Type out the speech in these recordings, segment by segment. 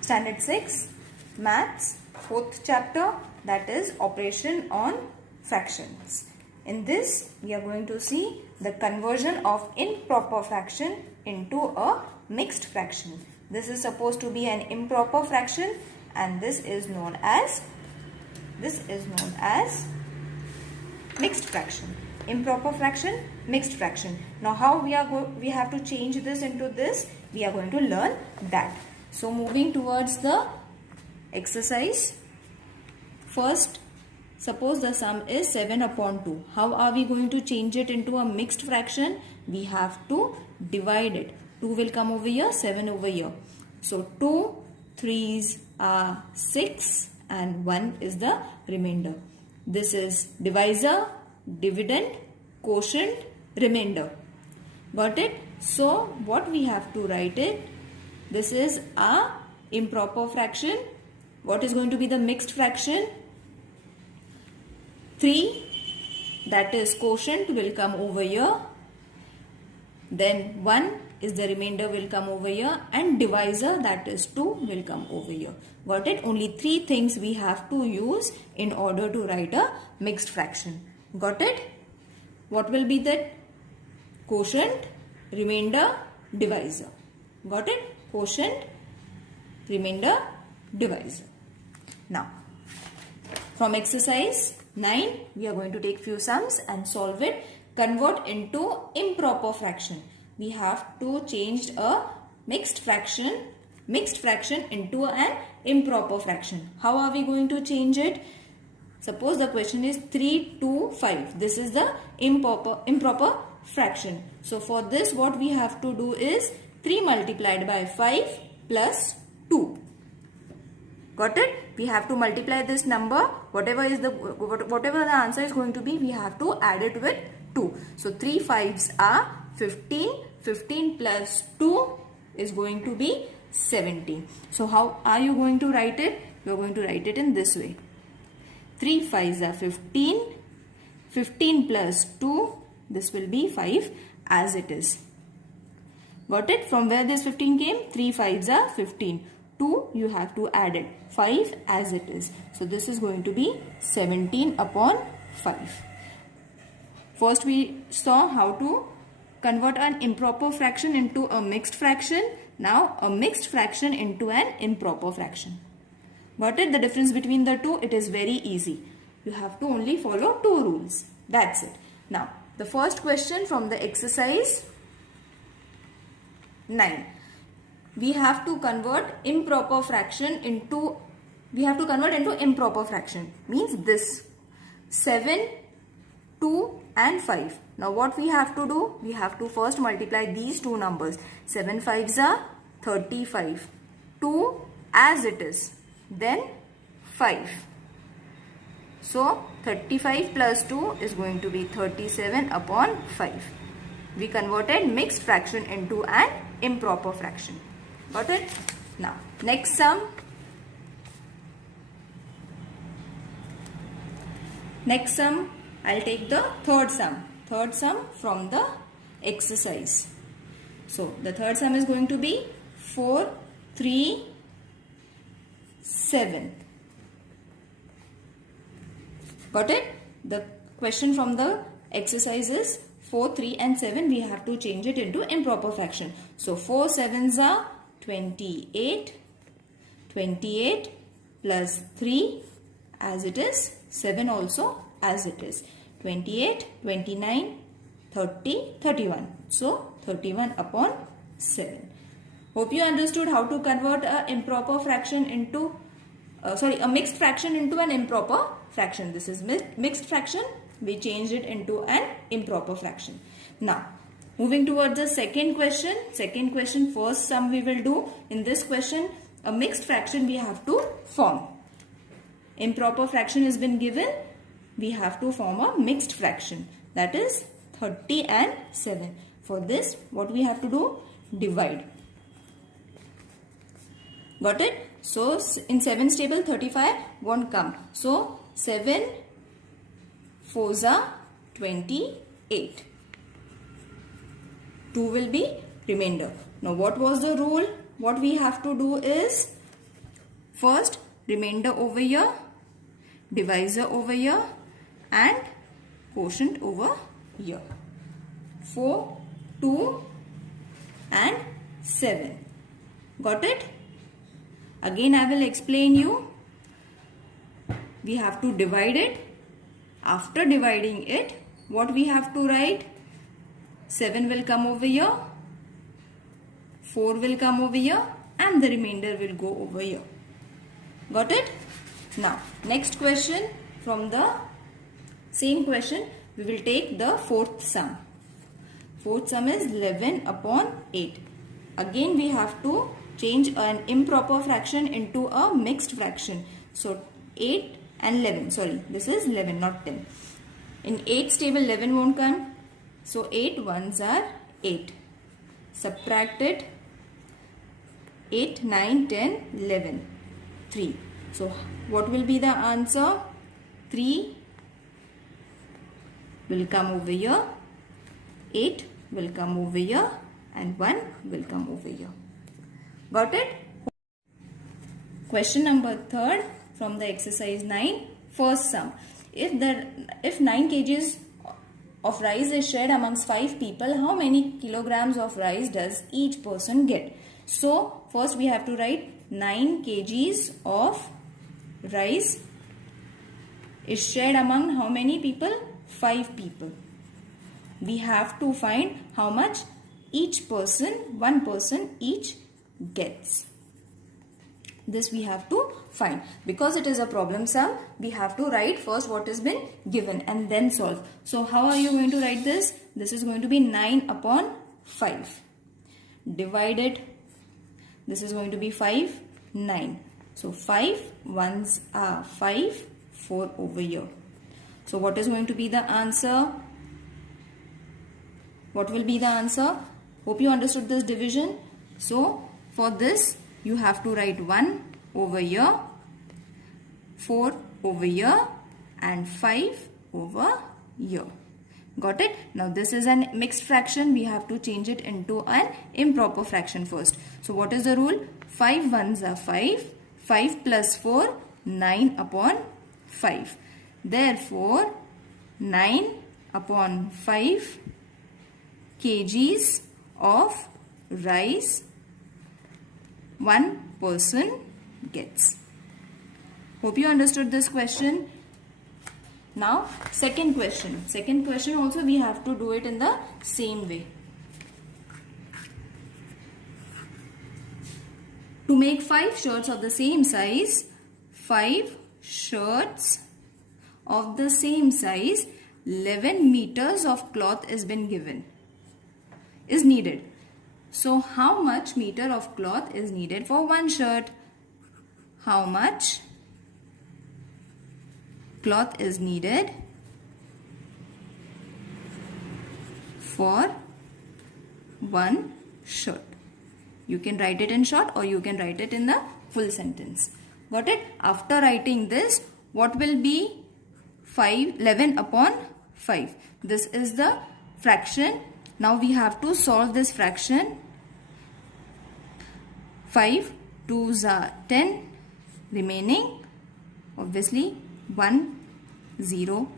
Standard 6 Maths 4th chapter, that is operation on fractions. In this we are going to see the conversion of improper fraction into a mixed fraction. This is supposed to be an improper fraction and this is known as mixed fraction. Improper fraction, mixed fraction. Now how we have to change this into this, we are going to learn that. So moving towards the exercise. First, suppose the sum is 7 upon 2. How are we going to change it into a mixed fraction? We have to divide it. 2 will come over here, 7 over here. So 2 3s are 6 and 1 is the remainder. This is divisor, dividend, quotient, remainder. Got it? So what we have to write it? This is a improper fraction. What is going to be the mixed fraction? 3, that is quotient, will come over here. Then 1 is the remainder, will come over here, and divisor, that is 2, will come over here. Got it? Only 3 things we have to use in order to write a mixed fraction. Got it? What will be that? Quotient, remainder, divisor. Got it? Quotient, remainder, divisor. Now, from exercise 9, we are going to take few sums and solve it. Convert into improper fraction. We have to change a mixed fraction into an improper fraction. How are we going to change it? Suppose the question is 3 to 5. This is the improper fraction. So for this, what we have to do is 3 multiplied by 5 plus 2. Got it? We have to multiply this number. Whatever the answer is going to be, we have to add it with 2. So 3 5s are 15. 15 plus 2 is going to be 17. So how are you going to write it? You are going to write it in this way. 3 5s are 15. 15 plus 2, this will be 5 as it is. Got it? From where this 15 came? 3 5s are 15. 2 you have to add it. 5 as it is. So this is going to be 17 upon 5. First we saw how to convert an improper fraction into a mixed fraction. Now a mixed fraction into an improper fraction. Got it? The difference between the two, it is very easy. You have to only follow 2 rules. That's it. Now the first question from the exercise 9. We have to convert improper fraction into improper fraction. Means this 7, 2 and 5. Now what we have to do? We have to first multiply these two numbers. 7 5s are 35. 2 as it is. Then 5. So 35 plus 2 is going to be 37 upon 5. We converted mixed fraction into an improper fraction. Got it? Now, next sum. Next sum, I'll take the third sum. Third sum from the exercise. So, the third sum is going to be 4, 3, 7. Got it? The question from the exercise is 4, 3 and 7. We have to change it into improper fraction. So, 4 7s are 28. 28 plus 3 as it is. 7 also as it is. 28, 29, 30, 31. So 31 upon 7. Hope you understood how to convert a improper fraction into a mixed fraction into an improper fraction. This is mixed fraction. We changed it into an improper fraction. Now moving towards the second question. Second question, first sum we will do. In this question, a mixed fraction we have to form. Improper fraction has been given. We have to form a mixed fraction. That is 30 and 7. For this, what we have to do? Divide. Got it? So, in 7's table, 35 won't come. So, 7 4s are 28. 2 will be remainder. Now what was the rule? What we have to do is First, remainder over here, divisor over here and quotient over here. 4, 2 and 7. Got it? Again I will explain you. We have to divide it. After dividing it, what we have to write? 7 will come over here, 4 will come over here and the remainder will go over here. Got it? Now, next question from the same question, we will take the fourth sum. Fourth sum is 11 upon 8. Again, we have to change an improper fraction into a mixed fraction. So, 8 and 11. Sorry, this is 11, not 10. In 8's table, 11 won't come. So, 8 ones are 8. Subtract it. 8, 9, 10, 11. 3. So, what will be the answer? 3 will come over here. 8 will come over here. And 1 will come over here. Got it? Question number 3 from the exercise 9. First sum. If 9 kgs of rice is shared amongst 5 people, how many kilograms of rice does each person get? So, first we have to write 9 kgs of rice is shared among how many people? 5 people. We have to find how much each person, one person each gets. This we have to find. Because it is a problem sum, we have to write first what has been given and then solve. So how are you going to write this? This is going to be 9 upon 5. Divided. This is going to be 5, 9. So 5 ones are 5, 4 over here. So what is going to be the answer? What will be the answer? Hope you understood this division. So for this you have to write 1 over here, 4 over here and 5 over here. Got it? Now this is an mixed fraction. We have to change it into an improper fraction first. So what is the rule? 5 ones are 5. 5 plus 4, 9 upon 5. Therefore, 9 upon 5 kgs of rice one person gets. Hope you understood this question. Now, second question. Second question also we have to do it in the same way. To make 5 shirts of the same size, 5 shirts of the same size, 11 meters of cloth is needed. So, how much meter of cloth is needed for one shirt? How much cloth is needed for one shirt? You can write it in short or you can write it in the full sentence. Got it? After writing this, what will be 11 upon 5? This is the fraction. Now we have to solve this fraction. 5 2s are 10. Remaining, obviously 1, 0.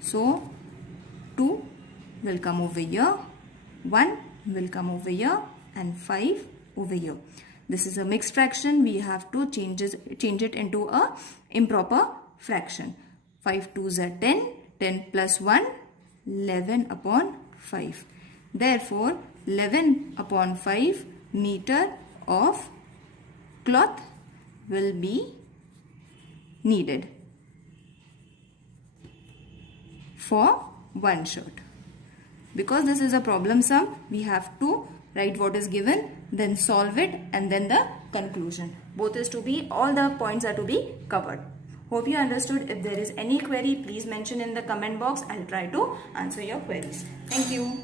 So 2 will come over here. 1 will come over here and 5 over here. This is a mixed fraction. We have to change it into a improper fraction. 5 2s are 10. 10 plus 1, 11 upon 5. Therefore, 11 upon 5 meter of cloth will be needed for one shirt. Because this is a problem sum, we have to write what is given, then solve it and then the conclusion. Both is to be, all the points are to be covered. Hope you understood. If there is any query, please mention in the comment box. I'll try to answer your queries. Thank you.